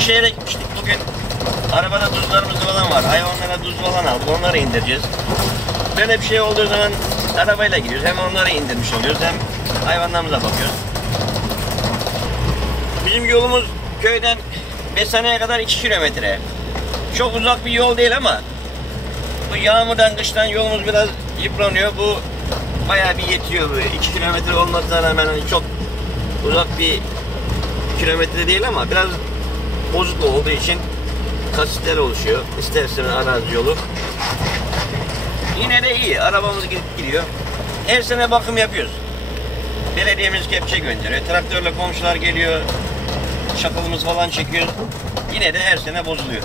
şehre gitmiştik bugün. Arabada tuzlarımız falan var. Hayvanlara tuz falan aldık. Onları indireceğiz. Böyle bir şey olduğu zaman arabayla gidiyoruz. Hem onları indirmiş oluyoruz hem hayvanlarımıza bakıyoruz. Bizim yolumuz köyden Besane'ye kadar 2 kilometre. Çok uzak bir yol değil ama bu yağmurdan kıştan yolumuz biraz yıpranıyor. Bu bayağı bir yetiyor. 2 kilometre olmasına rağmen hani çok uzak bir kilometre değil ama biraz bozuk olduğu için kasitler oluşuyor. İster istemez arazi yolu. Yine de iyi. Arabamız gidip gidiyor. Her sene bakım yapıyoruz. Belediyemiz kepçe gönderiyor. Traktörle komşular geliyor. Şapalımız falan çekiyor. Yine de her sene bozuluyor.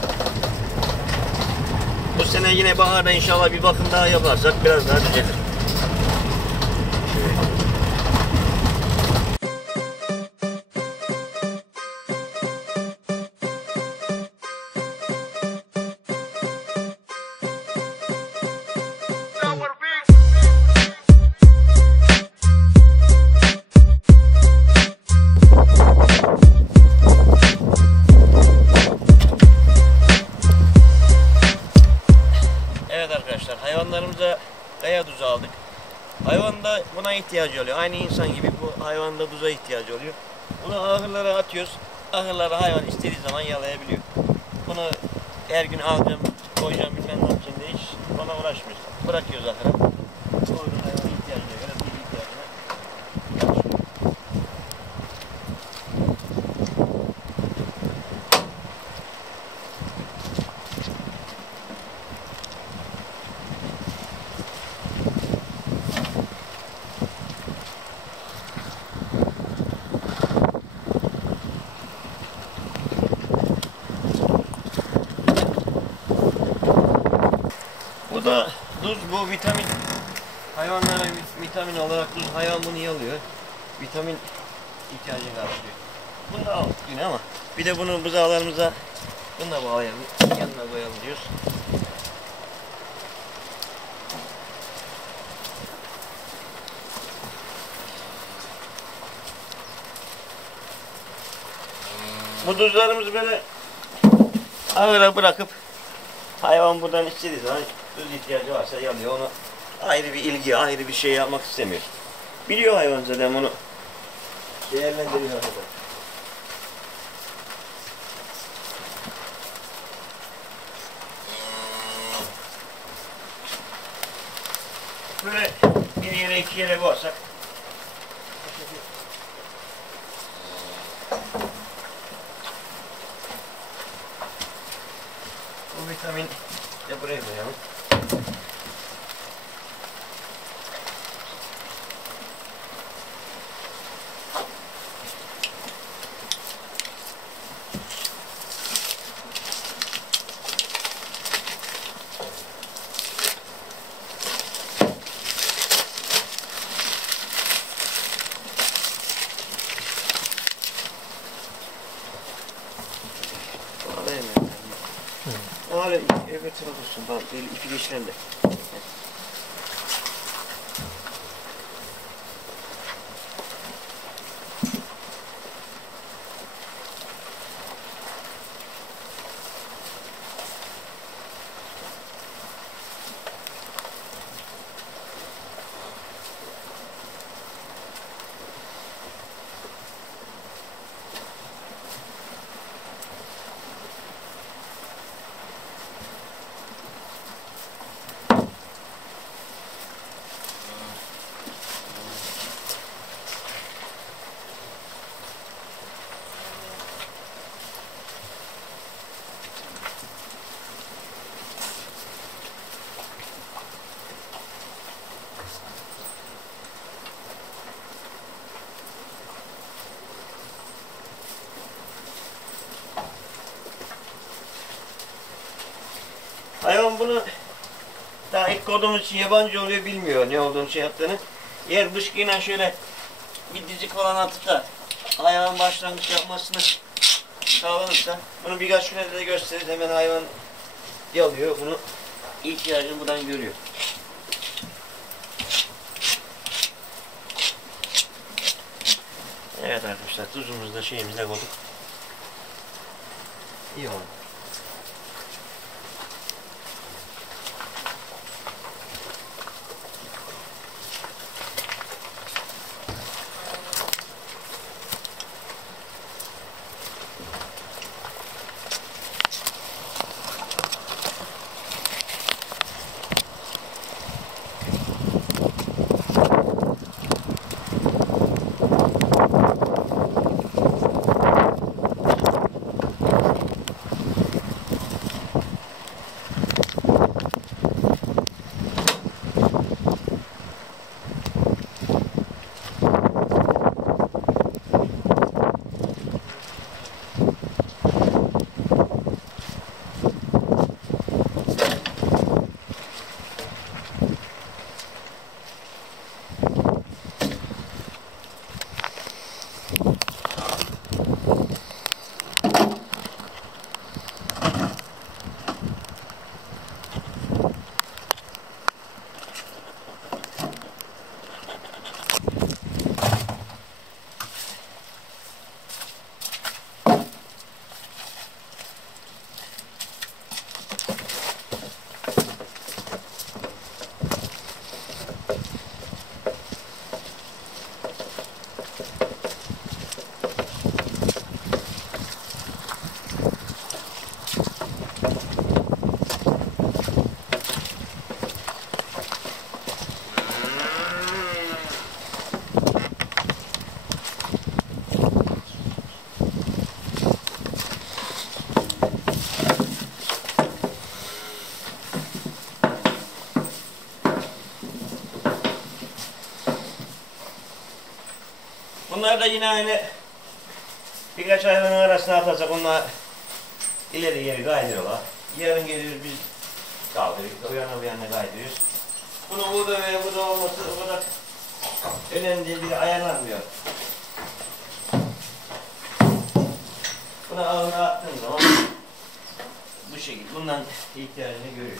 Bu sene yine baharda inşallah bir bakım daha yaparsak biraz daha düzelir. Evet arkadaşlar, hayvanlarımıza kaya tuzu aldık. Hayvan da buna ihtiyacı oluyor. Aynı insan gibi bu hayvan da tuza ihtiyacı oluyor. Bunu ahırlara atıyoruz. Ahırlara hayvan istediği zaman yalayabiliyor. Bunu her gün alacağım, koyacağım bilmem ne için de hiç bana uğraşmıyoruz. Bırakıyoruz ahıra. Koyduğun hayvanın ihtiyacına göre bir ihtiyacına çalışıyor. Bu da tuz, bu vitamin. Hayvanlara vitamin olarak tuz, hayvan bunu yalıyor. Vitamin ihtiyacını karşılıyor. Bunu da aldık yine ama bir de bunu buzağlarımıza bunu da bağlayalım, yanına koyalım diyoruz. Bu tuzlarımızı böyle ahıra bırakıp hayvan buradan istediği zaman tuz ihtiyacı varsa yalıyor. Onu ayrı bir ilgi, ayrı bir şey yapmak istemiyor. Biliyor hayvan zaten bunu. Değerlendiriyor arkadaşlar. Böyle bir yere iki yere koyarsak bu vitamin de buraya koyalım. Hala evet olsun. Ben böyle ipi geçirelim de. Hayvan bunu daha ilk koyduğumuz için yabancı oluyor, bilmiyor ne olduğunu şey yaptığını. Yer dışkıyla şöyle bir dizik falan atıp da hayvan başlangıç yapmasını sağlanırsa bunu birkaç güne de gösteririz. Hemen hayvan yalıyor, bunu ihtiyacını buradan görüyor. Evet arkadaşlar, tuzumuzu da şeyimizle koyduk. İyi oldu. Bunlar da yine aynı birkaç hayvanın arasına atacak, onlar ileri geri kaydırıyorlar. Yarın geliyoruz biz kaldırıyoruz, o yana kaydırıyoruz. Bunu burada veya burada olması o kadar önemli değil, biri ayarlanmıyor. Buna ağına attığın zaman bu şekilde bundan ihtiyacını görüyor.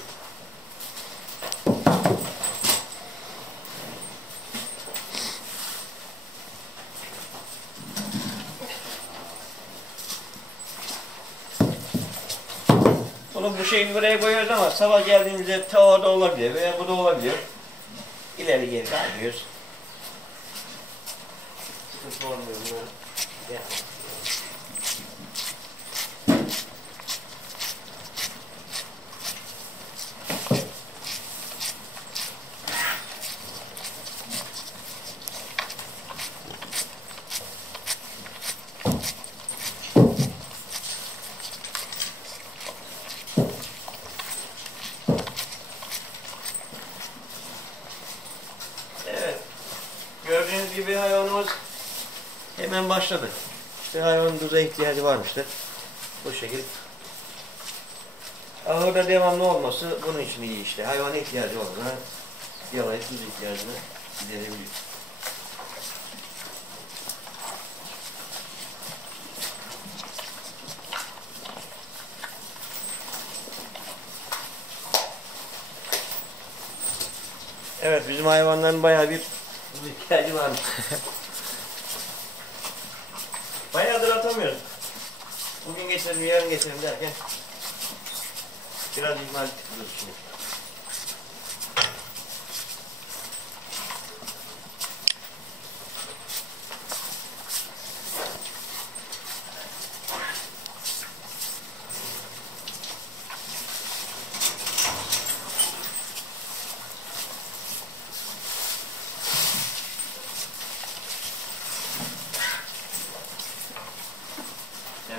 Bunu bu şeyi buraya koyuyoruz ama sabah geldiğimizde ta orada olabilir veya bu da olabilir. İleri geri kaydırıyoruz. Sıkıntı olmuyor bunlar. Gördüğünüz gibi hayvanımız hemen başladı. İşte hayvanın duza ihtiyacı varmıştı. Bu şekilde. Ahırda devamlı olması bunun için iyi işte. Hayvana ihtiyacı olduğuna yalayıp duz ihtiyacını giderebiliyor. Evet, bizim hayvanların bayağı bir ihtiyacı varmış. Bayağıdır atamıyoruz. Bugün geçelim, yarın geçelim derken biraz ihmal ettik şimdi.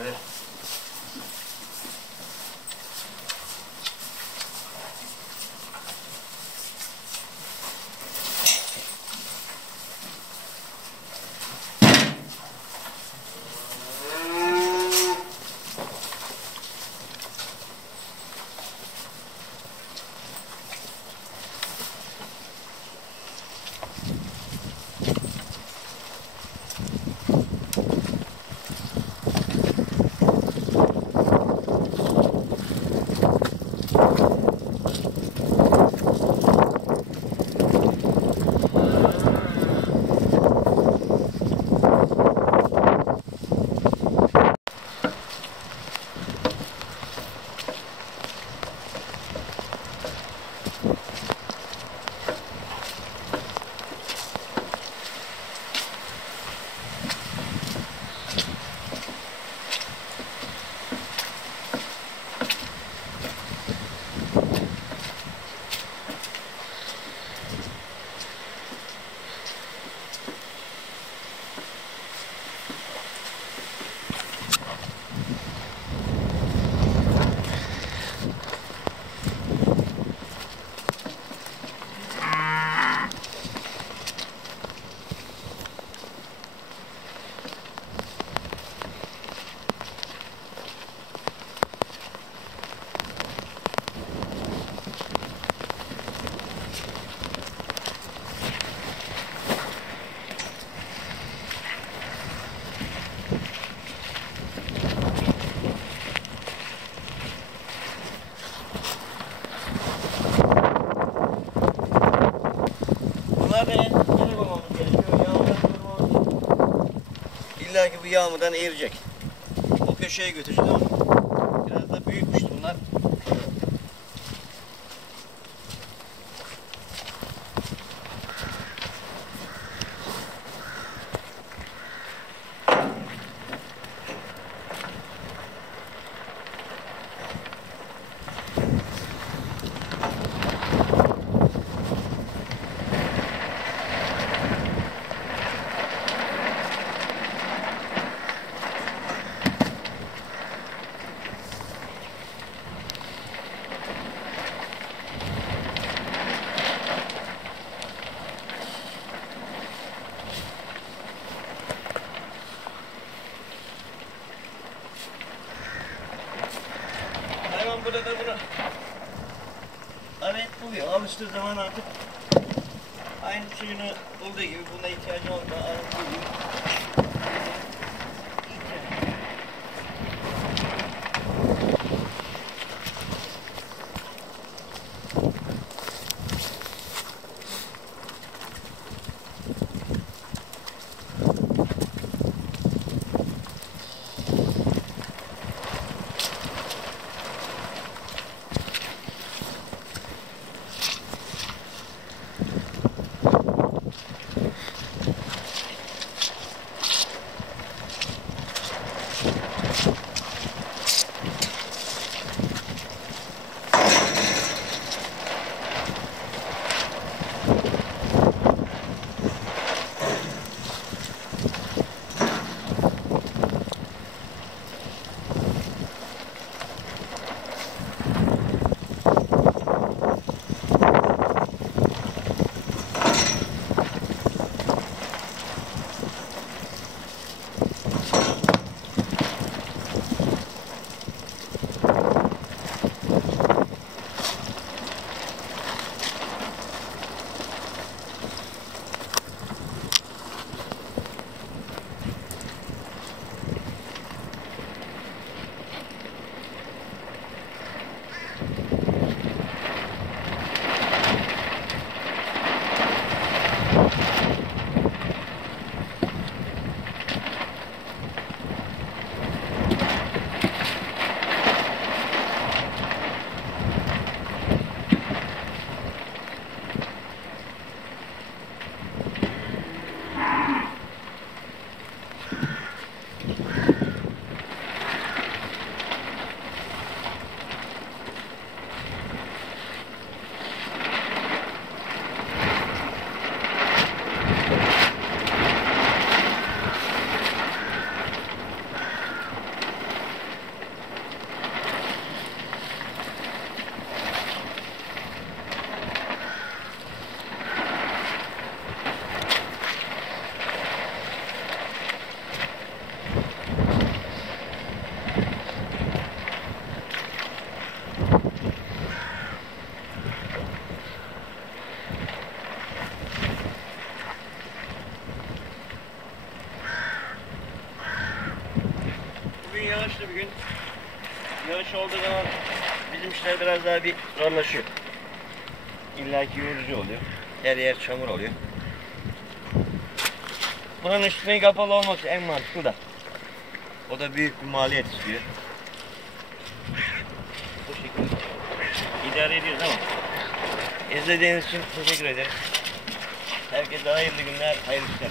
Evet. Bunlar da yine koymamız gerekiyor. Yağmurdan korumamız. İlla ki bu yağmurdan eğirecek. O köşeye götüreceğiz ama biraz da büyükmüştü bunlar. Hayvan burada da bunu evet buluyor. Alıştığı zaman artık aynı suyunu bulduğu gibi buna ihtiyacı olmadan buluyor. Yağışlı bir gün. Yağış olduğu zaman bizim işler biraz daha bir zorlaşıyor. İlla ki yorucu oluyor. Her yer çamur oluyor. Buranın üstüne kapalı olması en mantıklı da. O da büyük bir maliyet istiyor. Bu şekilde idare ediyoruz ama izlediğiniz için teşekkür ederim. Herkese hayırlı günler, hayırlı işler.